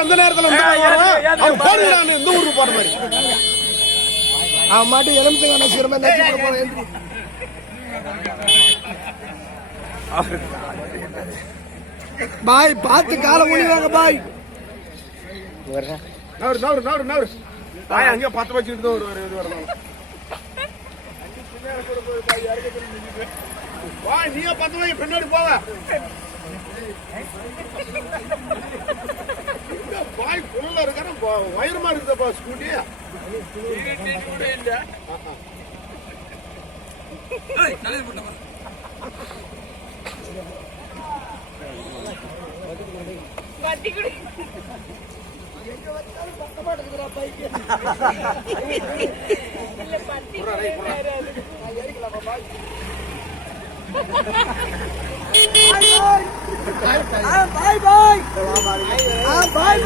அந்த நேரத்துல எந்த ஊருக்கு போற மாதிரி அவன் மாட்டு எலும்புக்கான சிரமம் பாய் பார்த்து காலை முடிவாங்க பாய் பாய் அங்கே 10 வச்சுட்டு ஒரு இது வரணும் பாய் நீங்க 10 வயசு பின்னாடி போவ பாய் குள்ள இருக்கான வயிறுமா இருக்குதா ஸ்கூட்டி வட்டி குடி எங்க வச்சாலும் பத்த மாட்டேங்குதுடா பைக்கு இல்ல பட்டி குடி நான் ஏறிக்கலாமா பாய் பாய் பாய் பாய்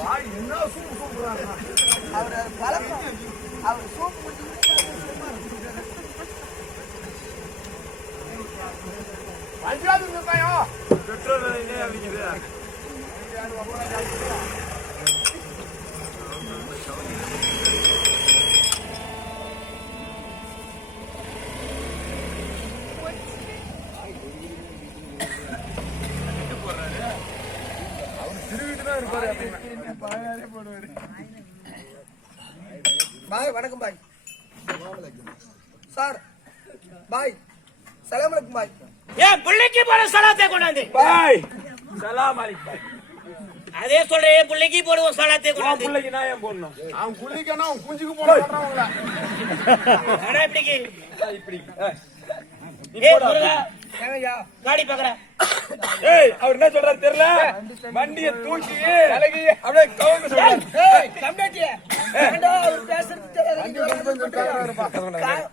பாய் என்ன சூப்பர் அவர் பழக்கம் அவர் சூப்பர் பஞ்சாது இருக்காயோ பெட்ரோல் விலை அப்படிங்குது பாய் வணக்கம் பாய் சார் பாய் சலாம் அலைக்கும் பாய் ஏன் புள்ளைக்கு போற சலாத்தை கொண்டாந்து பாய் சலாம் அலைக்கும் பாய் அதே சொல்றேன் புள்ளைக்கு போடுவோம் சலாத்தை கொண்டாந்து புள்ளைக்கு நான் ஏன் போடணும் அவன் குள்ளிக்கனா அவன் குஞ்சுக்கு போடுறாங்க அட இப்படிக்கு இப்படி காடி பாக்குற ஏய் அவர் என்ன சொல்றாரு தெரியல வண்டியை தூக்கி அப்படியே கவுந்து சொல்றாரு அவர் பேசுறது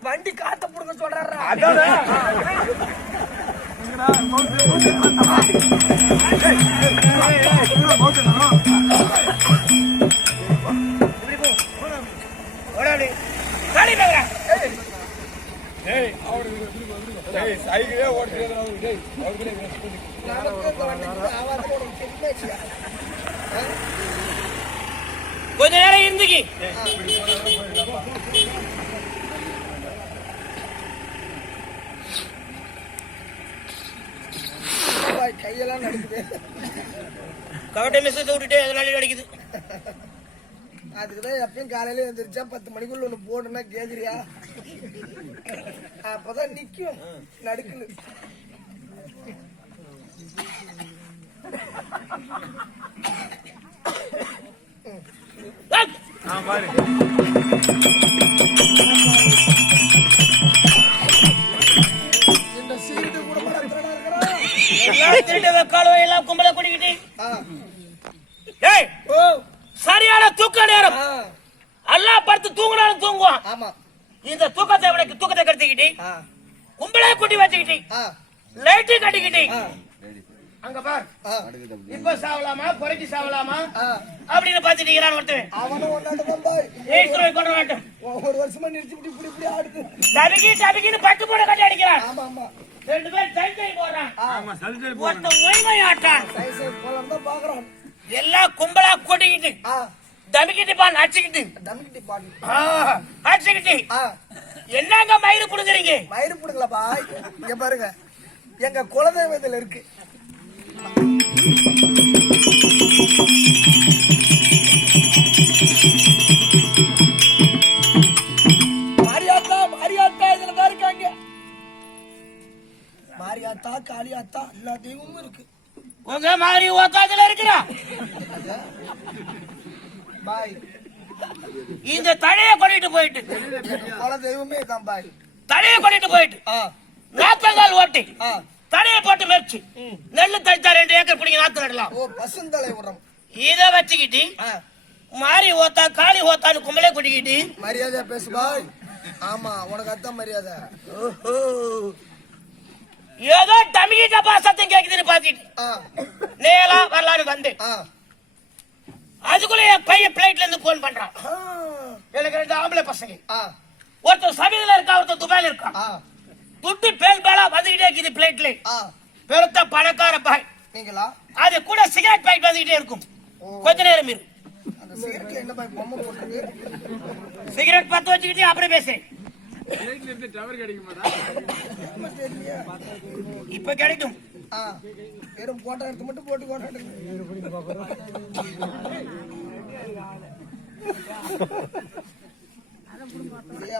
வண்டி காத்த புடுங்க சொல்றாரு காடி பாக்குற சைக்கிளே ஓடுறது கொஞ்ச நேரம் இருந்துக்கி கையெல்லாம் நடுக்குது கவட்டை மெசேஜ் விட்டுட்டு அதனால அடிக்குது அதுக்குதான் எப்பயும் காலையில எழுந்திரிச்சா 10 மணிக்குள்ள ஒண்ணு போடுனா கேக்குறியா அப்பதான் நிக்கும் நடுக்குது இந்த சீட்டு கூட காலம் எல்லாம் கும்பல குடிக்கிட்டு சரியான தூக்க நேரம் எல்லாம் படுத்து தூங்கினாலும் தூங்குவான் ஆமா இந்த தூக்கத்தை கடுத்துக்கிட்டு கும்பலே குட்டி வச்சுக்கிட்டு லைட்டு கட்டிக்கிட்டு அங்க பார் இப்ப சாவலாமா குறைக்கு சாவலாமா அப்படின்னு பாத்துட்டு இருக்கிறான் ஒருத்தன் அவனும் ஒன்னாட்டுதான் பாய் கொண்டு வரட்டும் ஒரு வருஷமா நிறுத்தி இப்படி இப்படி ஆடுது டபிக்கின்னு பட்டு போட கட்டி அடிக்கிறான் ஆமா ஆமா 2 பேர் சைக்கிள் போடுறான் ஒருத்தன் ஒய்மை ஆட்டான் போலாம் தான் பாக்குறான் எல்லாம் கும்பலா கொட்டிக்கிட்டு தமிக்கிட்டு பான் அடிச்சுக்கிட்டு அடிச்சுக்கிட்டு என்னங்க மயிறு புடுங்குறீங்க மயிறு புடுங்கல பாய் இங்க பாருங்க எங்க குலதெய்வத்துல இருக்கு மாரியாத்தா இதுலதான் இருக்காங்க மாரியாத்தா காளியாத்தா எல்லா தெய்வமும் இருக்கு உங்க மாதிரி உக்காதுல இருக்கிறா பாய் இந்த தடையை கொட்டிட்டு போயிட்டு குல தெய்வமே தான் பாய் தடையை கொட்டிட்டு போயிட்டு நாத்தங்கால் ஓட்டி தடையை போட்டு மெரிச்சு நெல்லு தடுத்தா 2 ஏக்கர் பிடிங்க நாத்து நடலாம் ஓ பசுந்தலை உரம் இத வச்சுக்கிட்டு மாறி ஓத்தா காளி ஓத்தான்னு கும்பலே கூட்டிக்கிட்டு மரியாதையா பேசு பாய். ஆமா உனக்கு அதான் மரியாதை. ஏதோ டமிக்கிட்டப்பா சத்தம் கேக்குதுன்னு பாத்துட்டு நேரா வரலான்னு வந்தேன். அதுக்குள்ள என் பையன் பிளைட்ல இருந்து போன் பண்றான். எனக்கு 2 ஆம்பளை பசங்க. ஒருத்தர் சமீபத்துல இருக்கா, ஒருத்தர் துபாயில இருக்கா. துட்டு பேல் பேலா வந்துகிட்டே இருக்குது பிளைட்ல. பெருத்த பணக்கார பாய். நீங்களா? அது கூட சிகரெட் பாக்கெட் வந்துகிட்டே இருக்கும். கொஞ்ச நேரம் இரு. அந்த சிகரெட்ல என்ன பாய் பொம்மை போட்டுருக்கு? சிகரெட் பத்த வச்சுக்கிட்டு அப்புறம் பேசுறேன். இப்ப கிடைக்கும். வெறும் போட்டோ எடுத்து மட்டும் போட்டு கொண்டாடு.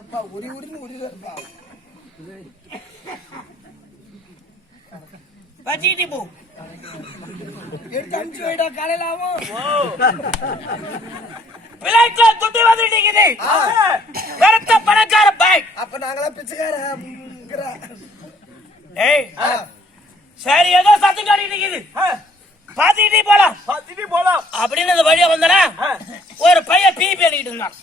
அப்பா உரி உரின்னு உரிதாப்பா. வச்சுக்கிட்டு போ. எடுத்து அனுப்பிச்சு வைடா, காலையில ஆகும். பிளைட்ல துட்டு வந்துட்டீங்க. பெருத்த பணக்கார பாய். அப்ப நாங்களாம் பிச்சைக்கார. ஏய் சரி, ஏதோ சத்தம் காட்டிட்டு இருக்குது. பாத்துக்கிட்டே போலாம் அப்படின்னு அந்த வழியா வந்தனா ஒரு பையன் பீ பண்ணிட்டு இருந்தான்.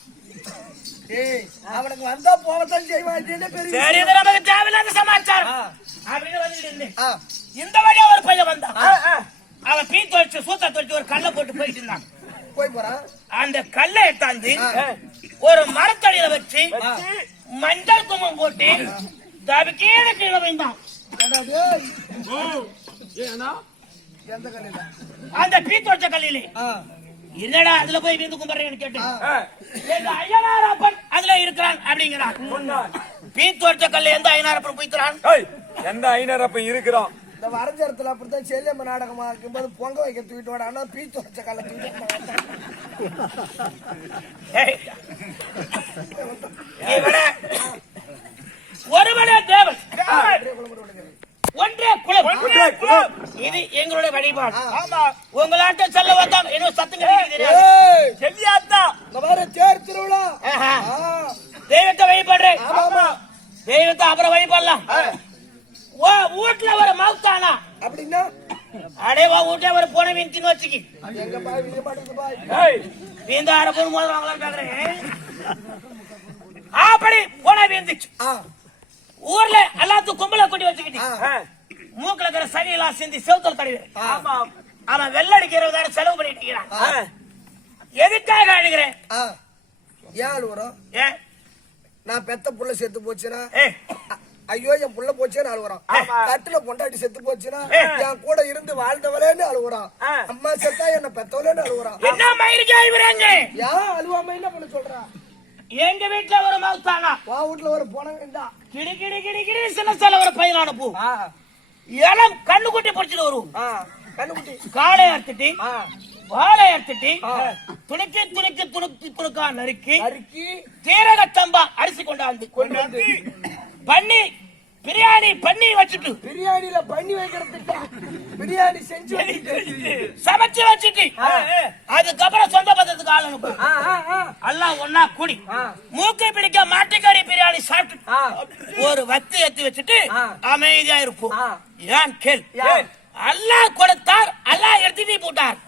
அவனுக்கு வந்தா போகத்தான் செய்வான். சரி, இது நமக்கு தேவையில்லாத சமாச்சாரம் அப்படின்னு வந்துட்டு இருந்தேன். இந்த வழியா ஒரு பையன் வந்தான். அவன் பீ தொழிச்சு சூத்த தொழிச்சு ஒரு கல்லை போட்டு போயிட்டு இருந்தான். போய் போறான். அந்த கல்லை எடுத்தாந்து ஒரு மரத்தடியில வச்சு மஞ்சள் கும்பம் போட்டு தவிக்கீழ கீழே வைந்தான். எந்த கல்லில? அந்த பீ தொழிச்ச கல்லிலே. என்னடா அதுல போய் விந்து கும்பிடுறேன்னு கேட்டு எங்க ஐயனார் அப்பன் அதுல இருக்கிறான் அப்படிங்கிறான். பீ தொழிச்ச கல்ல எந்த ஐயனார் அப்பன் போய்க்கிறான்? எந்த ஐயனார் அப்பன் இருக்கிறான்? இந்த வரைஞ்ச இடத்துல அப்படித்தான் செல்லியம்ம நாடகமா இருக்கும்போது பொங்க வைக்க தூக்கிட்டு வாடா. ஆனா பீச்சு வச்ச கால ஒருவனே தேவன், ஒன்றே குலம். இது எங்களுடைய வழிபாடு. உங்களாட்ட செல்ல வந்தான் என்ன சத்தம் தேர் திருவிழா. தெய்வத்தை வழிபடுறேன். தெய்வத்தை அப்புறம் வழிபடலாம். வீட்டுல ஒரு மவுத்தானா அப்படின்னா அடேவா வீட்டுல ஒரு போன வீந்தின்னு வச்சுக்கி. எங்க பாய் வீடு மாட்டேங்குது பாய். வீந்த அரப்பூர் முதல் வாங்கலாம் கேக்குறேன். அப்படி போன வீந்துச்சு. ஊர்ல எல்லாத்துக்கும் கும்பல கூட்டி வச்சுக்கிட்டு மூக்குல இருக்கிற சனியெல்லாம் சிந்தி செவுத்தல் தடவை. அவன் வெள்ளடிக்கு 20,000 செலவு பண்ணிட்டு இருக்கிறான். எதுக்காக அழுகிறேன்? ஏன் அழுகுறோம்? ஏன் நான் பெத்த புள்ள செத்து போச்சுன்னா ஐயோ என் புள்ள போச்சேன்னு அழுகுறான். கட்டுல பொண்டாட்டி செத்து போச்சுன்னா என் கூட இருந்து வாழ்ந்தவளேன்னு அழுகுறான். அம்மா செத்தா என்ன பெத்தவளேன்னு அழுகுறான். என்ன மயிருக்கு அழுகுறாங்க? ஏன் அழுவாம என்ன பண்ண சொல்றான்? எங்க வீட்டுல ஒரு மவுத்தானா, வா வீட்டுல ஒரு போன வேண்டாம். கிடி கிடி கிடி கிடி சின்ன சில ஒரு பையனான பூ இளம் கண்ணுக்குட்டி பொடிச்சிட்டு வரும். கண்ணுக்குட்டி காலை அறுத்துட்டு வாழை அறுத்துட்டு துணிக்கு துணிக்கு துணுக்கி துணுக்கா நறுக்கி தீரகத்தம்பா அரிசி கொண்டாந்து பண்ணி பிரியாணி பண்ணி வச்சுட்டு பிரியாணியில பண்ணி வைக்கிறதுக்கு பிரியாணி செஞ்சு சமைச்சு வச்சுட்டு அதுக்கப்புறம் சொந்த பந்தத்துக்கு ஆள் அனுப்பு. எல்லாம் ஒன்னா கூடி மூக்கை பிடிக்க மாட்டுக்கறி பிரியாணி சாப்பிட்டு ஒரு வத்தி ஏத்தி வச்சுட்டு அமைதியா இருப்போம். ஏன் கேள், அல்லாஹ் கொடுத்தார், அல்லாஹ் எடுத்துட்டு போட்டார்.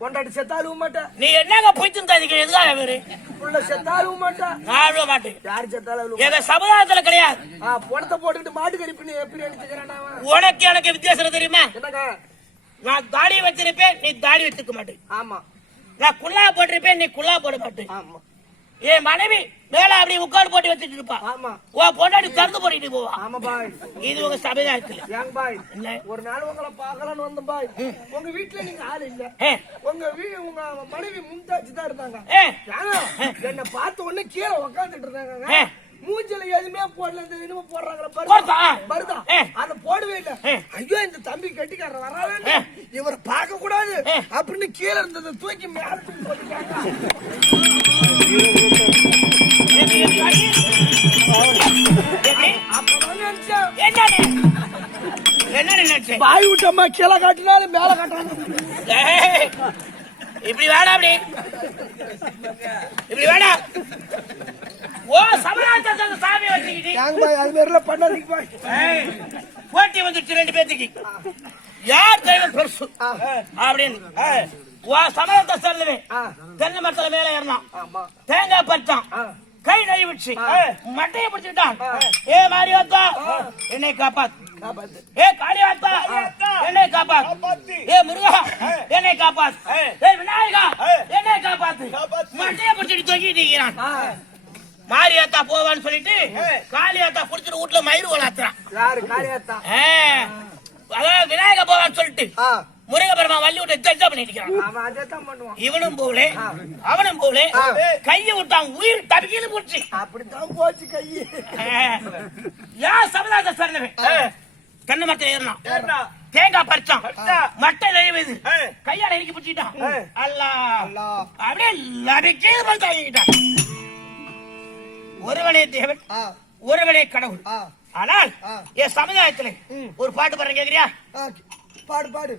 பொண்டாட்டி செத்தாலும் மாட்டேன். நீ என்னங்க போயிட்டு இருந்தா எதுக்காக வேறு புள்ள செத்தாலும் மாட்டேன். நான் மாட்டேன். யாரு செத்தாலும் எங்க சமுதாயத்துல கிடையாது. பணத்தை போட்டுக்கிட்டு மாட்டுக்கறி பண்ணி பிரியாணி செய்யறான். உனக்கு எனக்கு வித்தியாசம் தெரியுமா? என்னங்க, நான் தாடி வச்சிருப்பேன், நீ தாடி வச்சுக்க மாட்டேன். ஆமா. நான் குல்லா போட்டிருப்பேன், நீ குல்லா போட மாட்டேன். ஆமா. என் மனைவி மேல அப்படி உட்கார்ந்து போட்டு வச்சுட்டு இருப்பா. ஆமா. உன் பொண்டாட்டி திறந்து போட்டுட்டு போவா. ஆமா பாய். இது உங்க சமுதாயத்துல. ஏன் பாய், ஒரு நாள் உங்களை பார்க்கலான்னு வந்த பாய். உங்க வீட்டுல நீங்க ஆள் இல்ல. உங்க மனைவி மும்தாஜ் தான் இருந்தாங்க. என்ன பார்த்த உடனே கீழே உட்காந்துட்டு இருந்தாங்க. மூஞ்சில எதுவுமே போடல. இந்த இனிமே போடுறாங்களா மருதா, அத போடவே இல்ல. ஐயோ இந்த தம்பி கட்டிக்காரர் வராது, இவரை பார்க்க கூடாது அப்படின்னு கீழே இருந்ததை தூக்கி மேல தூக்கி போட்டுட்டாங்க. பாய் விட்டம்மா கீழே காட்டினாலும் மேல காட்டுறாங்க. இப்படி வேணா, அப்படி இப்படி வேணா. ஓ சமராஜ் சாமி வச்சுக்கிட்டு அது மாதிரிலாம் பண்ணாதீங்க பாய். போட்டி வந்துச்சு 2 பேத்துக்கு. யார் தெய்வம் பெருசு அப்படின்னு சமயத்தை சேர்ந்தவன் தென்னை மரத்துல மேல ஏறலாம், தேங்காய் பறிச்சான், கை நை விடுச்சு, மட்டையை பிடிச்சுட்டான். ஏ மாரியாத்தா என்னை காப்பாத்து, ஏ காளியாத்தா என்னை காப்பாத்து, ஏ முருகா என்னை காப்பாத்து, ஏ விநாயகா என்னை காப்பாத்து. மட்டையை பிடிச்சிட்டு தொங்கிட்டு இருக்கிறான். மாரியாத்தா போவான்னு சொல்லிட்டு காளியாத்தா புடிச்சிட்டு வீட்டுல மயிறு வளர்த்துறான். அதாவது விநாயகா போவான்னு சொல்லிட்டு முருகபெருமா வள்ளி விட்டு ஜட்ஜா பண்ணிட்டு இவனும் போகல அவனும் போகல. கையை விட்டான், உயிர் தடுக்கின்னு போச்சு. அப்படித்தான் போச்சு கையை. யார் சமுதாயத்தை சேர்ந்தவன் தென்னை மரத்தை ஏறினான், தேங்காய் பறிச்சான், மட்டை நெய்வது கையால இறக்கி பிடிச்சிட்டான். அல்லா அப்படியே லடிக்கே தாங்கிட்டான். ஒருவனே தேவன், ஒருவனே கடவுள். ஆனால் என் சமுதாயத்துல ஒரு பாட்டு பாடுறேன், கேக்குறியா? பாடு பாடு.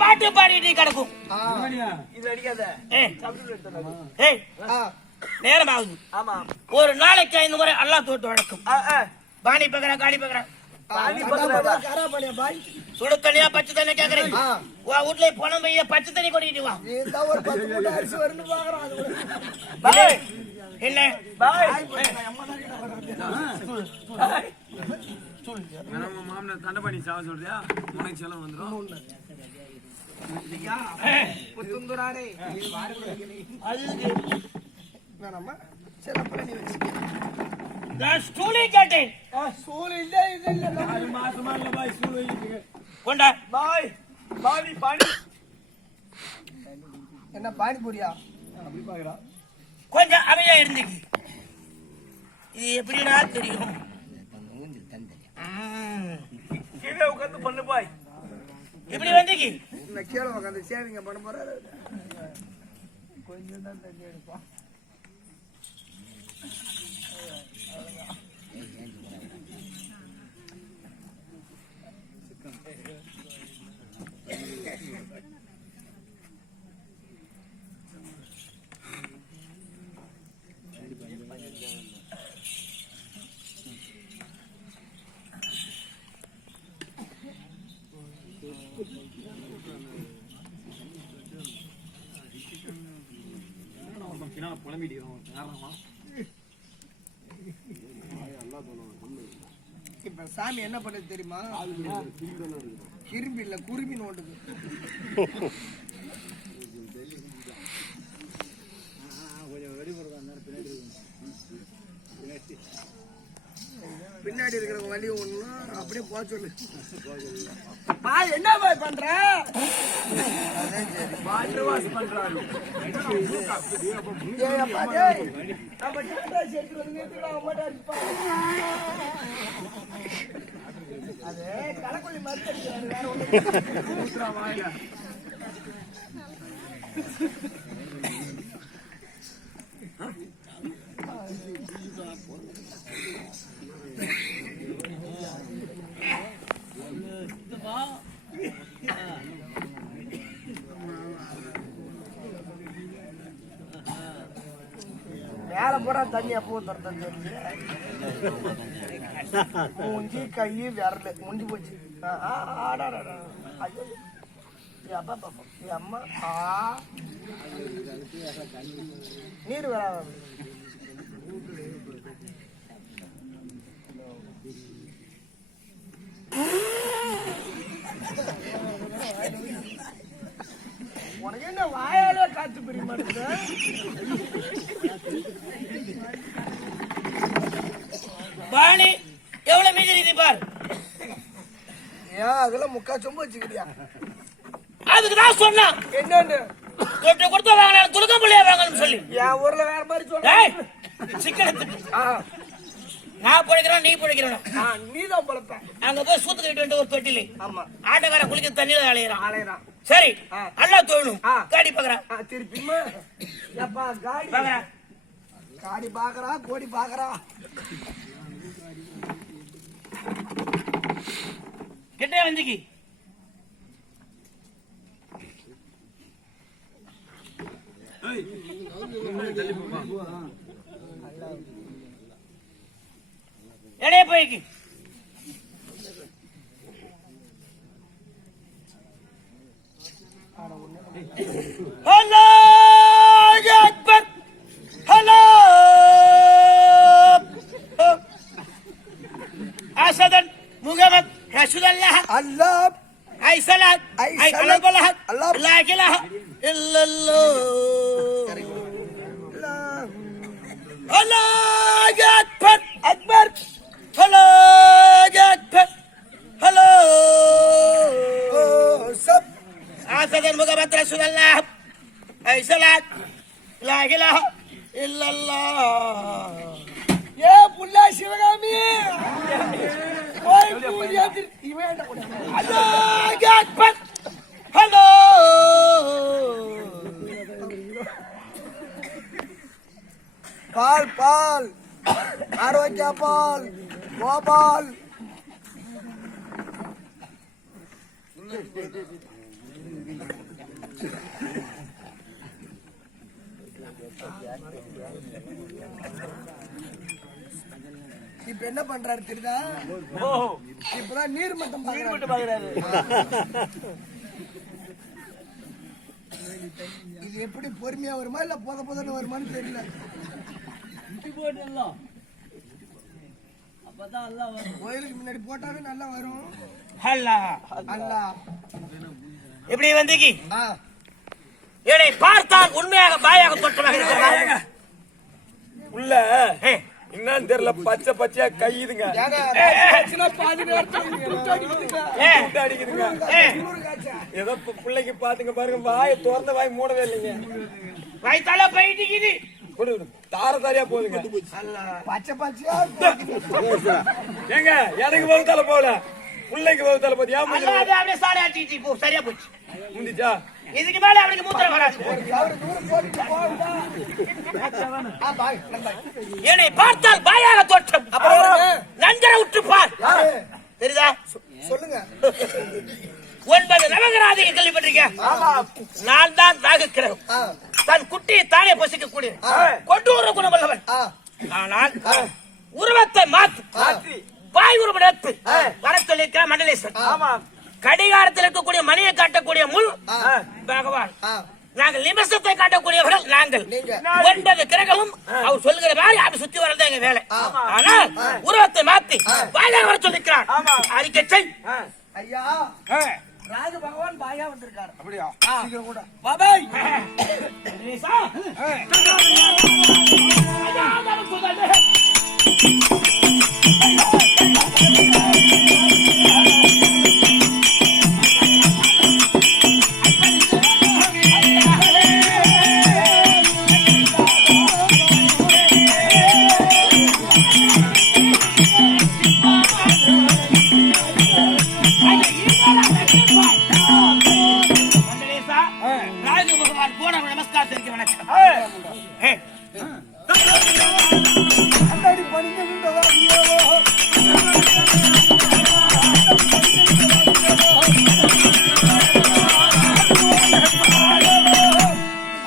பாட்டு பாடிட்டு கிடக்கும். நேரம் ஆகுது. ஒரு நாளைக்கு 5 முறை அல்லா தோட்டு வழக்கம். பாணி பகரா காடி பகரா சுட தண்ணியா பச்சை தண்ணி கேக்குறேன். வீட்டுல பணம் பைய பச்சை தண்ணி கொட்டிட்டு வா. என்ன மாமனார் தண்டபாணி சாவ சொல்றியா? உனக்கு செலவு வந்துடும். என்ன பானிபூரியா? கொஞ்சம் அமையா இருந்துக்கு. இது எப்படின்னா தெரியும், கீழே உட்காந்து பண்ணு பாய். எப்படி வந்துக்கு கீழே உட்காந்து சேவிங்க பண்ண போறாரு. கொஞ்சம் தான் தண்ணி எடுப்பான். இப்ப சாமி என்ன பண்ணது தெரியுமா? கிரும்பி இல்ல குருமி நோண்டுது. பின்னாடி இருக்கிற வலி ஒண்ணு அப்படியே போக சொல்லு. என்ன பாய் பண்ற? வாட்டர் வாஷ் பண்றாரு. அது கலக்குள்ளி மருந்து வாயில. மேல போறா தண்ணி அப்போ தரது மூஞ்சி கை விரல முண்டி போச்சு. அம்மா நீர் வர உனக்கு என்ன வாயாலே காத்து பிரிய மாட்டேங்குது? ஏன் அதெல்லாம் முக்கா சொம்பு வச்சுக்கிறியா? அதுக்குதான் சொன்னான் என்னன்னு தொட்டு கொடுத்த வாங்கலாம் துலுக்கம் பிள்ளையா வாங்கணும்னு சொல்லி. என் ஊர்ல வேற மாதிரி டேய், சொல்றேன். சிக்கன் நான் பிழைக்கிறேன் நீ பிழைக்கிறேன். நீதான் பழப்ப. அங்க போய் சூத்து கட்டிட்டு ஒரு தொட்டில ஆமா ஆட்டக்கார குளிக்க தண்ணியில அலையிறான். ஆலையதான். சரி நல்லா தோணும் காடி பாக்குறான். திருப்பிமா எப்பா காடி பாக்குறான் காடி பாக்குறா கோடி பாக்குறா. கிட்டே வந்துக்கி எடைய போய்க்கு ஹலோ அக்பர் ஹலோ அசதன் முகமது ரசூலுல்லாஹ் அல்லாஹ் ஐ சலாத் ஐ அலபலஹ அல்லாஹ் லா இலாஹ இல்லல்லாஹ் அல்லாஹ் அக்பர் அக்பர் அல்லாஹ் அக்பர் ஹலோ சப் அசதன் முகமது ரசூலுல்லாஹ் ஐ சலாத் லா இலாஹ இல்லல்லாஹ். ஏ புல்லா சிவகாமி ஓய் பூரியா இவன் என்ன பண்ண? அல்லாஹ் அக்பர் ஹலோ பால் பால் ஆரோக்கிய பால் கோபால் இப்ப என்ன பண்றாரு தெரியுதா? இப்பதான் நீர் மட்டம் பாக்குறாரு. இது எப்படி பொறுமையா வருமா இல்ல போத போதன்னு வருமான்னு தெரியல. கோயிலுக்கு முன்னாடி போட்டாவே நல்லா வரும். அல்லாஹ் அல்லா இப்படி வந்துக்கி என்னை பார்த்தால் உண்மையாக பாயாக தொட்டமாக இருக்கிறதா? உள்ள என்னன்னு தெரியல பச்சை பச்சையா கையுதுங்க பாதி நேரத்துல அடிக்குதுங்க. ஏதோ பிள்ளைக்கு பாத்துங்க பாருங்க வாயை திறந்த வாய் மூடவே இல்லைங்க. வயித்தால போயிட்டு தார தாரியா போகுதுங்க. பச்சை பச்சையா ஏங்க எனக்கு வகுத்தால போல பிள்ளைக்கு வகுத்தால போது ஏன் அப்படியே சாலை ஆட்டிட்டு போ சரியா போச்சு. முந்திச்சா இதுக்கு மேல அவனுக்கு மூத்திரம் வராது. என்னை பார்த்தால் பாயாக தோற்றம் நஞ்சர உற்று பார். தெரியுதா? சொல்லுங்க. 9 நவகிராதிகள் கேள்விப்பட்டிருக்க. நான் தான் ராகுக்கிரகம். தன் குட்டியை தானே பசிக்க கூடிய கொண்டூர குணமல்லவன். ஆனால் உருவத்தை மாற்றி வாய் உருவ நட்பு வர சொல்லியிருக்க மண்டலேஸ்வரன். கடிகாரத்தில் இருக்கக்கூடிய மணியை காட்டக்கூடிய முள் பகவான். நாங்கள் நிமிஷத்தை காட்டக்கூடியவர்கள் நாங்கள். 9 கிரகமும் அவர் சொல்லுகிற மாதிரி அப்படி சுத்தி வரது எங்க வேலை. ஆனால் உருவத்தை மாத்தி வாயிலாக வர சொல்லிருக்கிறார். அறிக்கை செய். ஐயா ராஜு பகவான் பாயா வந்திருக்காரு. அப்படியா? சீக்கிரம் கூட பாபாய். ராஜு பகவான் போன நமஸ்காரத்திற்கு வணக்கம். அந்தாடி பணிந்து நின்றதா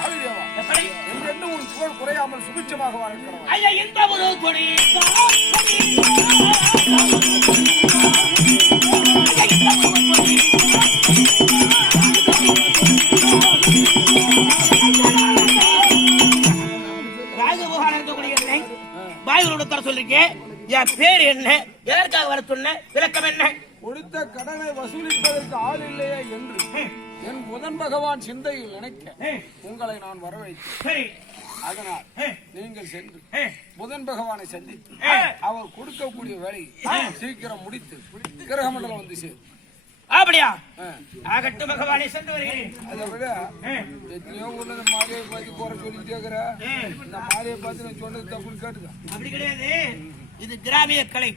ஐயோ. என்றென்றும் உன் புகழ் குறையாமல் சுபிட்சமாக வாழ்கிறோம். ஐயா இந்த ஒரு கொடி ராஜபகவான் இருக்கக்கூடிய என்னை பாய்களோட தர சொல்லிருக்கேன். என் பேர் என்ன, எதற்காக வர சொன்ன, விளக்கம் என்ன? கொடுத்த கடனை வசூலிப்பதற்கு ஆள் இல்லையே என்று என் புதன் பகவான் சிந்தையில் நினைக்க உங்களை நான் வரவைத்தேன். சரி, அதனால் நீங்கள் சென்று புதன் பகவானை சந்தித்து அவர் கொடுக்கக்கூடிய வேலையை சீக்கிரம் முடித்து கிரகமண்டலம் வந்து சேரும். அப்படியா? ஆகட்டும் பகவானே, சென்று வருகிறேன். அதை விட எத்தனையோ ஊர்ல இந்த மாரியை பார்த்து குறை சொல்லிட்டே இருக்கிற, இந்த மாரியை பார்த்து நான் சொன்னது தப்புன்னு கேட்டுக்க. அப்படி கிடையாது, இது கிராமிய கலை.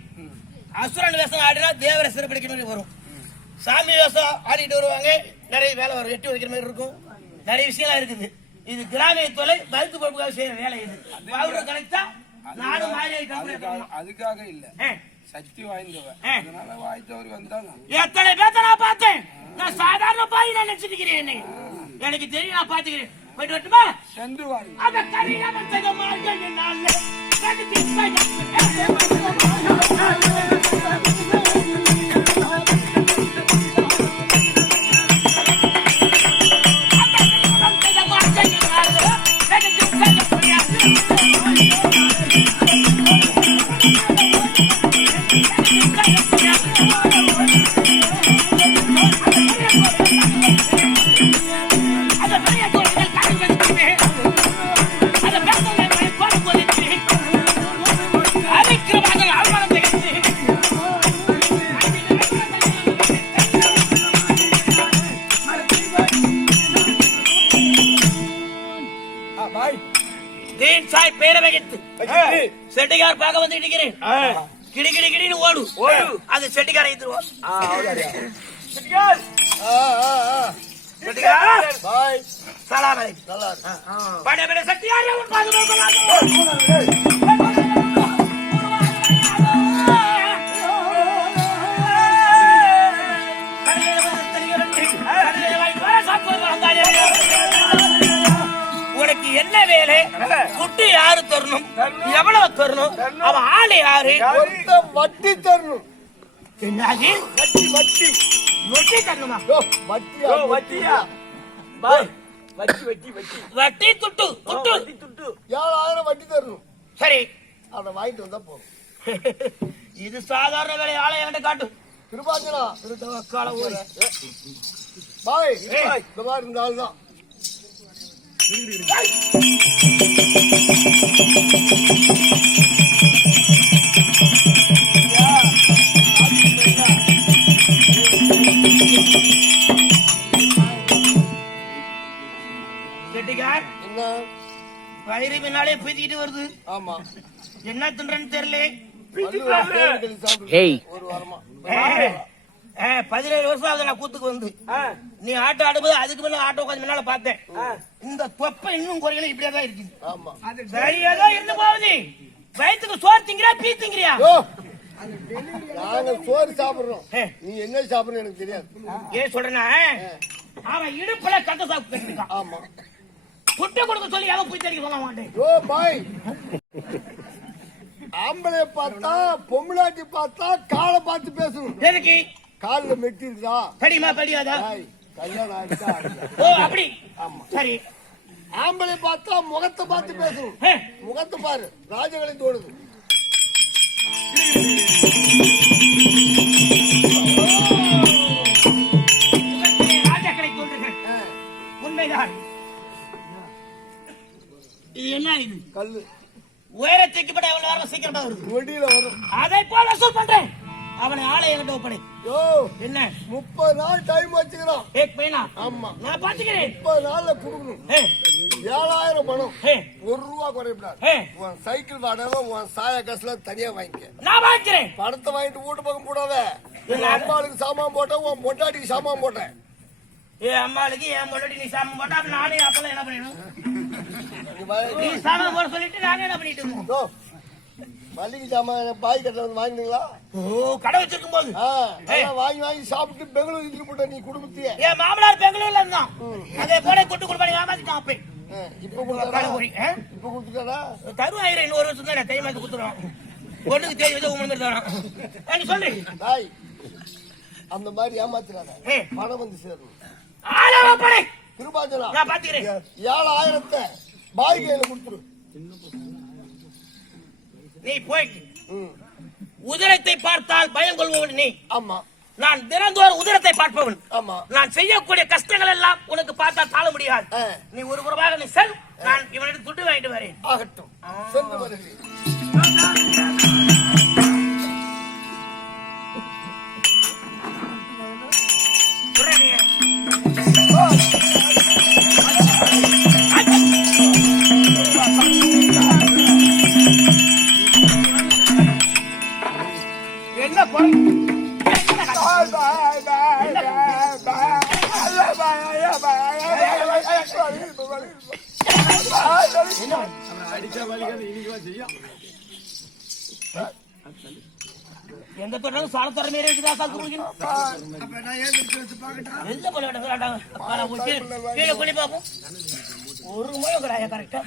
அசுரன் வேஷம் ஆடினா தேவரை சிறப்பிடிக்கிற மாதிரி வரும். சாமி வேஷம் ஆடிட்டு வருவாங்க, நிறைய வேலை வரும், எட்டி வைக்கிற மாதிரி இருக்கும், நிறைய விஷயம்லாம் இருக்குது. இது கிராமிய தொலை மருத்து பொறுப்புக்காக செய்யற வேலை. இது பவுடர் கலெக்டா நானும் மாரியை அதுக்காக இல்ல, சக்தி வாய்ந்தவன், அதனால வாய்த்தவர் வந்தாங்க. எத்தனை பேர்த்த நான் பார்த்தேன். நான் சாதாரண பாய் நினைச்சிருக்கிறேன். எனக்கு தெரியும், நான் பாத்துக்கிறேன். போயிட்டு வரட்டுமா? சென்று வாங்க. அத கரியாம செய்ய மாட்டேன். செட்டிகார் பார்க்க வந்து இருக்கிறேன். கிடி கிடி கிடின்னு ஓடு, அது செட்டிகார எடுத்துருவோம். செட்டிகார் பாய், சலாம் அலைக்கும். நல்லா இருக்கு. படை படை சக்தியாரே உன் பாதுகாப்பு. உனக்கு என்ன வேலை? குட்டி யாரு தரணும், எவ்வளவு தரணும், அவன் ஆளு யாரு, வட்டி தரணும். என்னாகி வட்டி வட்டி வட்டி தரணுமா? வட்டியா பாய்? வட்டி வட்டி வட்டி வட்டி துட்டு துட்டு துட்டு 7000 வட்டி தரணும். சரி, அதை வாங்கிட்டு வந்தா போதும். இது சாதாரண வேலை. ஆளை என்கிட்ட காட்டு. திருப்பாஞ்சனா திருத்தவக்கால ஊரு பாய், இந்த மாதிரி இந்த ஆள் தான். செட்டிகார், என்ன வயிறு பின்னாலே பீத்திக்கிட்டு வருது. ஆமா, என்ன தின்றன்னு தெரியல. ஒரு வாரமா 17 வருஷம் ஆகுது நான் கூத்துக்கு வந்து. நீ ஆட்டோ ஆடும்போது அதுக்கு மேல ஆட்டோ கொஞ்சம் முன்னால பார்த்தேன். இந்த தொப்பை இன்னும் குறையில இப்படியே தான் இருக்குது. ஆமா, சரியாதோ இருந்து போகுது. வயிற்றுக்கு சோறு திங்கிறியா பீ திங்கிறியா? நாங்க சோறு சாப்பிடுறோம், நீ என்ன சாப்பிடுற எனக்கு தெரியாது. ஏன் சொல்றேன்னா, அவன் இடுப்புல கட்ட சாப்பிட்டு கட்டிருக்கான். ஆமா, புட்டை கொடுக்க சொல்லி அவன் போய் தெரிவிக்க சொல்ல மாட்டேன். ஓ பாய், ஆம்பளை பார்த்தா பொம்பளாட்டி பார்த்தா காலை பார்த்து பேசணும். எதுக்கு? காலில் மெட்டி இருக்குதா, படிமா படியாதா? கல்யாணம் ஆயிடுச்சா? ஓ அப்படி. ஆமா, சரி. ஆம்பளை பார்த்தா முகத்தை பார்த்து பேசணும். முகத்தை பாரு, ராஜகளை தோணுது. ராஜாக்களை தோன்றுகள் உண்மைதான். இது என்ன? இது கல்லு உயரத்துக்கு பட எவ்வளவு நேரம் சீக்கிரமா வருது, நொடியில வரும். அதை போல வசூல் பண்றேன். அவனை ஆளை என்கிட்ட ஒப்படை. என்ன 30 நாள் டைம் வச்சுக்கிறோம். பையனா? ஆமா, நான் பாத்துக்கிறேன். 30 நாள்ல கொடுக்கணும். 7000 பணம், 1 ரூபா குறையப்படாது. உன் சைக்கிள் வாடகை உன் சாய காசுல தனியா வாங்கிக்க. நான் வாங்கிக்கிறேன். பணத்தை வாங்கிட்டு வீட்டு பக்கம் போடாத. என் அம்மாளுக்கு சாமான் போட்டேன், உன் பொண்டாட்டிக்கு சாமான் போட்டேன். என் அம்மாளுக்கு என் பொண்டாட்டி நீ சாமான் போட்டா நானே அப்பெல்லாம் என்ன பண்ணிடணும்? நீ சாமான் போட சொல்லிட்டு நானே என்ன பண்ணிட்டு இருக்கோம்? மல்லிகை சாமான் பாய் கட்ட வந்து வாங்கினீங்களா? ஓ, கடை வச்சிருக்கும் போது வாங்கி வாங்கி சாப்பிட்டு பெங்களூர் இருந்து போட்ட நீ குடும்பத்தையே. என் மாமனார் பெங்களூர்ல இருந்தான். அதே போல கொட்டு கொடுப்பாடி ஏமாத்திட்டான். அப்ப இப்ப கொடுத்துட்டாடா தருவாயிரம். இன்னொரு வருஷம் தான் கை மாத்தி கொடுத்துருவான். பொண்ணுக்கு தேடி வச்சு உங்க மாதிரி தரான் சொல்லு. பாய், அந்த மாதிரி ஏமாத்துறாங்க. பணம் வந்து சேரணும். திருப்பாஞ்சனா நான் பாத்துக்கிறேன். 7000 பாய் கையில கொடுத்துரு. நீ போயிட்டு உதிரத்தை பார்த்தால் பயம் கொள்பவன் நீ. ஆமா, நான் தினந்தோறும் உதிரத்தை பார்ப்பவன். ஆமா, நான் செய்யக்கூடிய கஷ்டங்கள் எல்லாம் உனக்கு பார்த்தா தாழ முடியாது. நீ ஒரு புறமாக நீ செல், நான் இவனிடம் துட்டு வாங்கிட்டு வரேன். ஆகட்டும், சென்று வருகிறேன். எங்க தொட்டாலும் சால தர மாதிரி இருக்குதா கால் குடிக்கணும் அப்ப நான் ஏன் வச்சு பாக்கட்டா எந்த பள்ளிக்கூடம் கீழே பண்ணி பார்ப்போம் ஒரு முறை கிடையாது கரெக்டா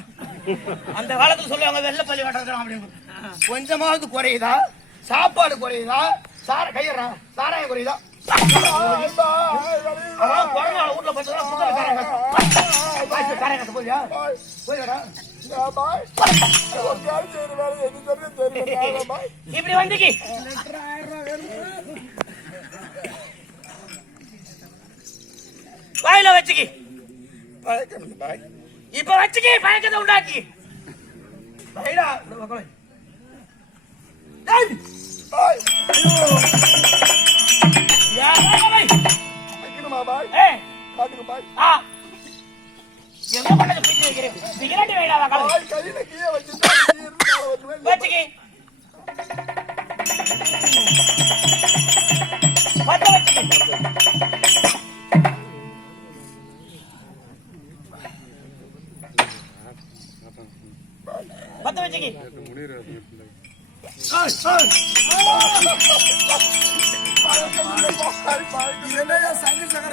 அந்த காலத்துல சொல்லுவாங்க வெள்ள பள்ளி கட்டுறோம் அப்படின்னு கொஞ்சமாவது குறையுதா சாப்பாடு குறையுதா சாராயம் குறையுதா வீட்டுல போயியா போயிடா இப்படி வந்துக்கி வாயில வச்சுக்கி இப்ப வச்சுக்கி பழக்கத்தை உண்டாக்கி வைடா என்ன பண்ணது பிடிச்சு வைக்கிறேன் சிகரெட் வைடா வச்சுக்கி பத்த வச்சுக்கி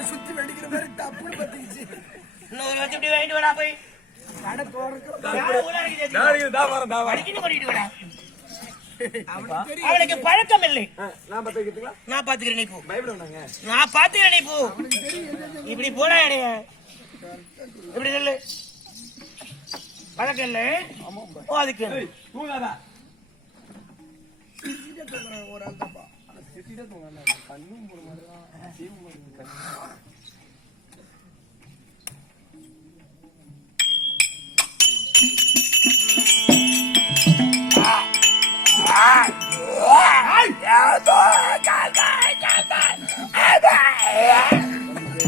சுத்தி வெடிக்கிற மாதிரி டப்புனு பத்திச்சு இன்னொரு வச்சு இப்படி வாங்கிட்டு வேணா போய் அவனுக்கு பழக்கம் இல்லை நான் பாத்துக்கிறேன் நீ போ நான் பாத்துக்கிறேன் நீ போ இப்படி போடா இப்படி சொல்லு பழக்கம் இல்லை அதுக்கு ஒரு ஆள் தப்பா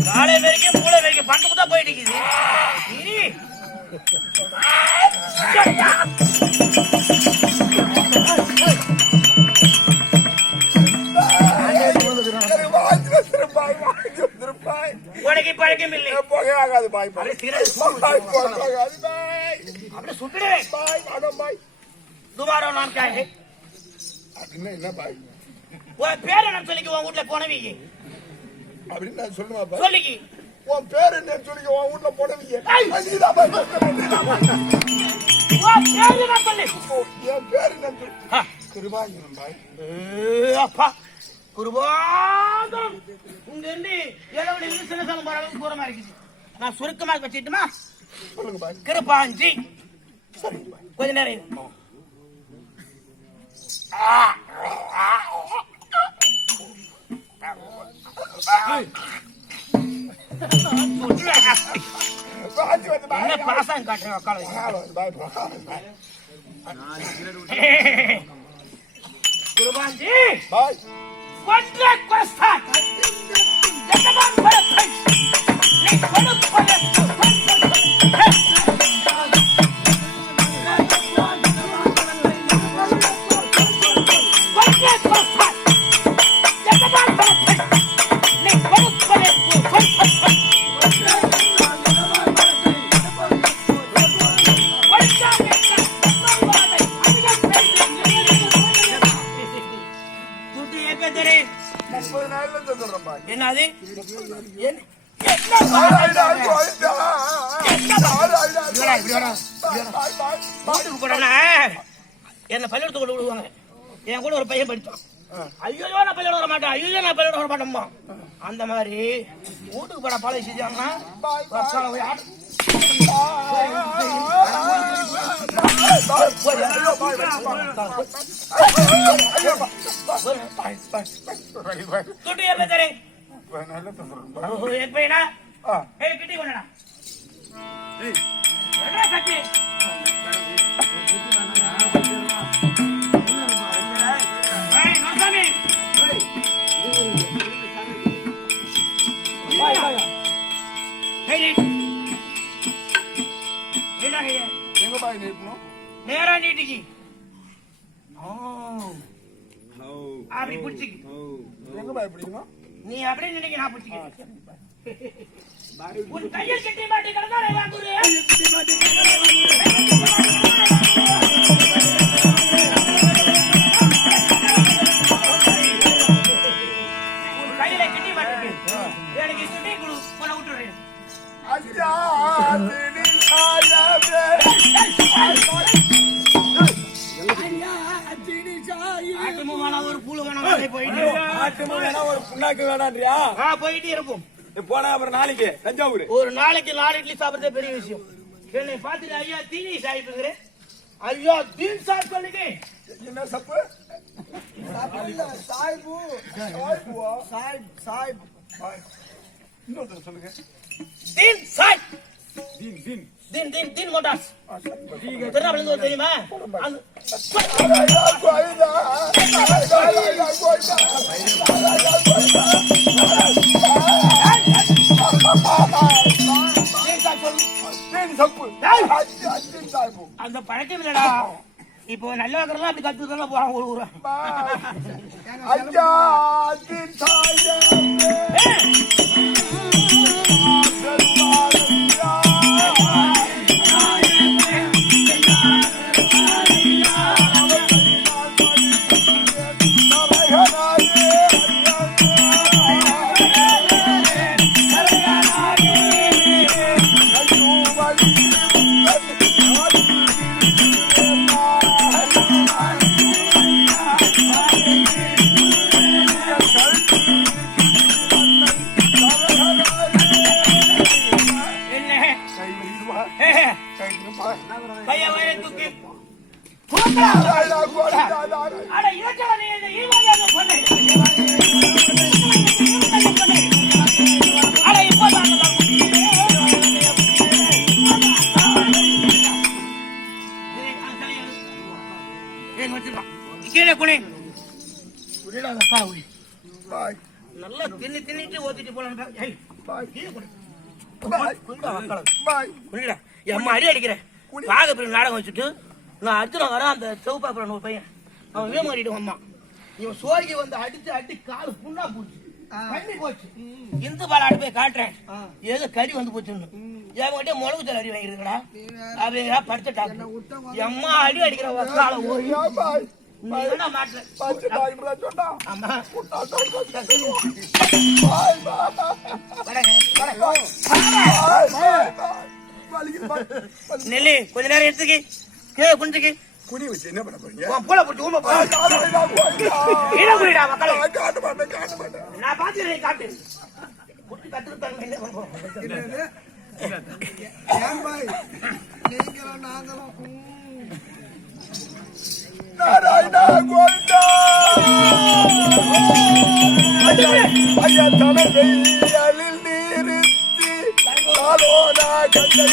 காலை வரைக்கும் மூளை வரைக்கும் பண்டுக்கு தான் போயிட்டு இருக்குது உனக்கு பழக்கம் இல்லை சுட்டுடுவேன் துமாரோ நாம் கே என்ன பாய் உன் பேரை நான் சொல்லிக்க உன் வீட்டுல போனவீங்க அப்படின்னு நான் சொல்லுவாப்பா சொல்லிக்கி உன் பேர் என்ன சொல்லி உன் வீட்டுல போனவீங்க என் பேர் என்ன கிருபாங்கரம் பாய் அப்பா குருபாந்தரம் இங்க இருந்து எலவடி சின்னசாலம் போற அளவுக்கு தூரமா இருக்குது நான் சுருக்கமாக வச்சுட்டுமா சொல்லுங்க பாய் கிருபாஞ்சி சரிங்க பாய் கொஞ்ச நேரம் என்ன பாசம் காட்டுறேன் குருபாஞ்சி பாய் ஒன்றை கொஸ்தான் எந்தமான் பலத்தை நீ கொடுப்பதை என்னது என்ன பள்ளிக்கூடத்து கொண்டு விடுவாங்க என் கூட ஒரு பையன் படித்தான் ஐயோ நான் பள்ளியோட வர மாட்டேன் ஐயோ நான் பள்ளியோட வர மாட்டேம்மா அந்த மாதிரி வீட்டுக்கு போட பழகி செஞ்சாங்கன்னா துட்டு எப்ப தரேன் எப்படா கிட்டி கொண்டா கட்டி எங்க பாய் நீட்டணும் நேரா நீட்டிக்கு அப்படி பிடிச்சிக்கு எங்க பாய் பிடிக்கணும் நீ அப்படியே நினைக்க நான் பிடிச்சிக்க உன் கையில் கட்டி மாட்டி கிடந்தா எனக்கு சுட்டி கொடு உன்னை விட்டுறேன். ஐயா திணி சாயவே ஆட்டுமும் வேணாம் ஒரு பூளு வேணாம் போயிட்டு ஆட்டுமா வேணா ஒரு புண்ணாக்கு வேணான்றியா? போயிட்டு இருப்போம். போனா அப்புறம் நாளைக்கு தஞ்சாவூர். ஒரு நாளைக்கு 4 இட்லி சாப்பிடுறதே பெரிய விஷயம். என்னை பார்த்துட்டு ஐயா தீனி சாப்பிட்டுக்கிறேன். ஐயா தீன் சாப் சொல்லிட்டு என்ன சப்பு சாய்பு சாய்ப் சாய்ப் இன்னொரு சொல்லுங்க தீன் சாப் தீன் தீன் தீன் தீன் தீன் மோட்டார்ஸ் திருநாபலந்து தெரியுமா? அந்த பழக்கம் இல்லடா. இப்போ நல்ல வைக்கிறதா அப்படி கத்துக்கலாம் போறான் ஒரு ஊரா. ஐயா தீன் கைய வயிறு தூக்கி அட இவற்றவன் இந்த ஈவாயாக சொன்னேன். அட இப்போதான் கீழே குனி நல்லா தின்னி தின்னிட்டு ஓத்திட்டு போலாம். எம்மா அடி அடிக்கிறேன். பாகப்பிரிவு நாடகம் வச்சுட்டு நான் அர்ஜுன வரேன். அந்த செவப்பாப்புறன் ஒரு பையன் அவன் வேமாடிட்டு வந்தான். இவன் சோழிக்கு வந்து அடிச்சு அடி காலு புண்ணா போச்சு, கண்ணி போச்சு. இந்து பால் ஆடு போய் காட்டுறேன், ஏதோ கறி வந்து போச்சுன்னு. என்கிட்ட மிளகு தலை அடி வாங்கிருக்கடா அப்படிங்கிறா படுத்த டாக்டர். எம்மா அடி அடிக்கிற வக்கால ஓடி மாட்டேன். நெல்லி கொஞ்ச நேரம் எடுத்துக்கி கீழே குனிஞ்சுக்கி குடி வச்சு என்ன பண்ண போறீங்க? பூல போட்டு ஊம்ப கீழே குடிடா மக்களே. நான் பாத்துக்கிறேன் காட்டு குட்டி கத்துக்கிட்டாங்க. நாராயணா கோவிந்தா ஐயா தலையில் நிறுத்தி காலோனா கண்டை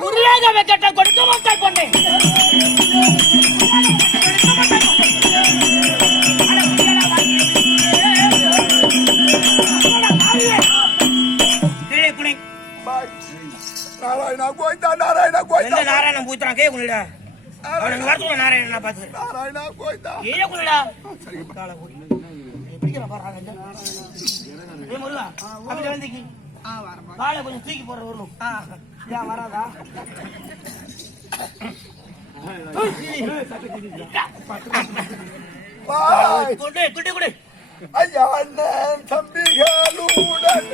குறியாக வைக்கட்ட கொடுக்க மாட்டாய் பொண்ணு. நாராயணா கோவிந்தா நாராயணா கோவிந்தா நாராயணன் பூத்துறான் கே குளிடா. அவனுக்கு வரத்துல நாராயணன் நான் பாத்து நாராயணா கோவிந்தா கீழே குளிடா. எப்படிங்கிற பாருங்க முருகா அப்படி வந்துக்கி காலை கொஞ்சம் தூக்கி போடுற வரணும். ஏன் வராதா? கொண்டு குட்டி குடி. ஐயா அண்ணன் தம்பிகளுடன்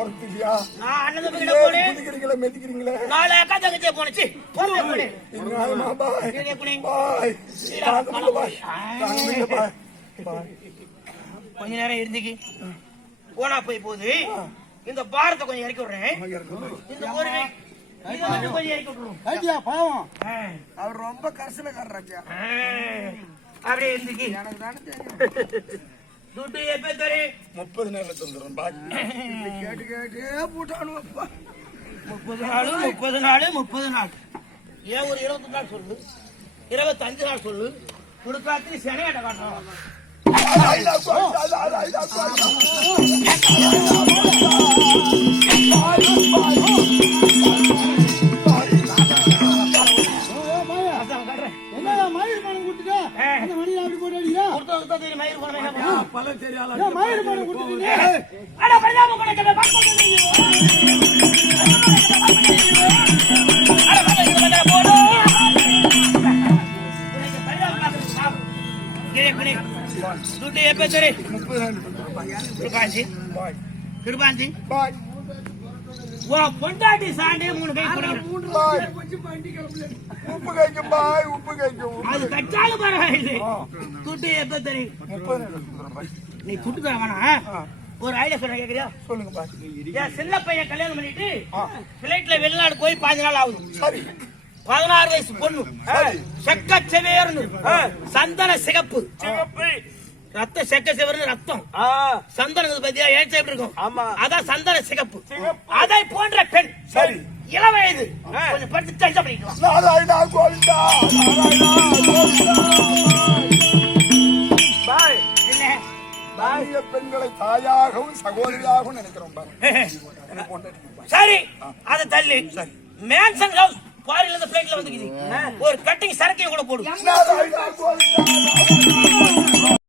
பிறந்துட்டியா? நான் அண்ணன் தம்பி கிட்ட போனேன். குதிக்கிறீங்களா, மெதிக்கிறீங்களா? 4 அக்கா தங்கச்சியை போனுச்சு. போனே போனே. நியாயமா பாய்? நீ போனே. பாய். தாங்கல பாய். தாங்கல பாய். பாய். கொஞ்ச நேரம் இருந்துக்கி. போனா போய் போகுது. இந்த பாரத்தை கொஞ்சம் இறக்கி விடுறேன். இந்த ஒரு இதை மட்டும் கொஞ்சம் இறக்கி விட்டுருவோம். ஐயா பாவம். அவர் ரொம்ப கரிசனக்காரராச்சா. அப்படியே இருந்துக்கி. எனக்கு தானே தெரியும். துட்டு எப்ப தரேன்? 30 நேரம் தந்துடுறேன் பாய். கேட்டு கேட்டே போட்டானுவப்பா. 30 நாள் 30 நாள். ஏன் ஒரு 20 நாள் சொல்லு, 25 நாள் சொல்லு. கொடுக்காத்தி சனையாட்ட காட்டுறோம். என்னடா மயிர் பணம் கொடுத்துட்ட? அந்த மணியை அப்படி போட்டு அடிக்கிறா? கொடுத்தா தெரியும் மயிர் போன வேண்டாம். பல தெரியாத ஏன் மயிர் பணம் கொடுத்துட்டீங்க? அட பரிதாபம் கூட கேட்ட பாக்க துட்டு எப்ப சரி 30 நேரம் தந்துடுறேன் பாய். கிருபாஞ்சி பாய். கிருபாஞ்சி பாய். பொண்டாட்டி சாண்டே 3 கை கொடுக்குறேன். பாய். கொஞ்சம் வண்டி கிளம்பல. உப்பு கைக்கும் பாய், உப்பு கைக்கும். அது கச்சாலும் பரவாயில்லை. துட்டு எப்ப தெரியும்? 30 நேரம் தந்துடுறேன் பாய். நீ துட்டு தர வேணாம். ஒரு ஐடியா சொல்ல கேக்குறியா? சொல்லுங்க பாய். என் சின்ன பையன் கல்யாணம் பண்ணிட்டு பிளைட்ல வெளிநாடு போய் 15 நாள் ஆகுது. சரி. 16 வயசு பொண்ணு. செக்க செவேர்னு சந்தன சிகப்பு. ரத்த செக்க செவர்னு ரத்தம். சந்தனத்தை பத்தியா ஏன் எப்படி இருக்கும்? ஆமா. அதான் சந்தன சிகப்பு. அதை போன்ற பெண். சரி. இள வயது. கொஞ்சம் படிச்சு டென்ஷன் பண்ணிக்கலாம். நாராயணா கோவிந்தா, நாராயணா கோவிந்தா. பாய். என்ன? பாலிய பெண்களை தாயாகவும் சகோதரியாகவும் நினைக்கிறோம் பாய். எனக்கு பொண்டாட்டி பாய். சரி அதை தள்ளி மேன்சன் ஹவுஸ் பாரில இருந்து பிளைட்ல வந்துக்குது. ஒரு கட்டிங் சரக்கையும் கூட போடு. நாராயணா கோவிந்தா.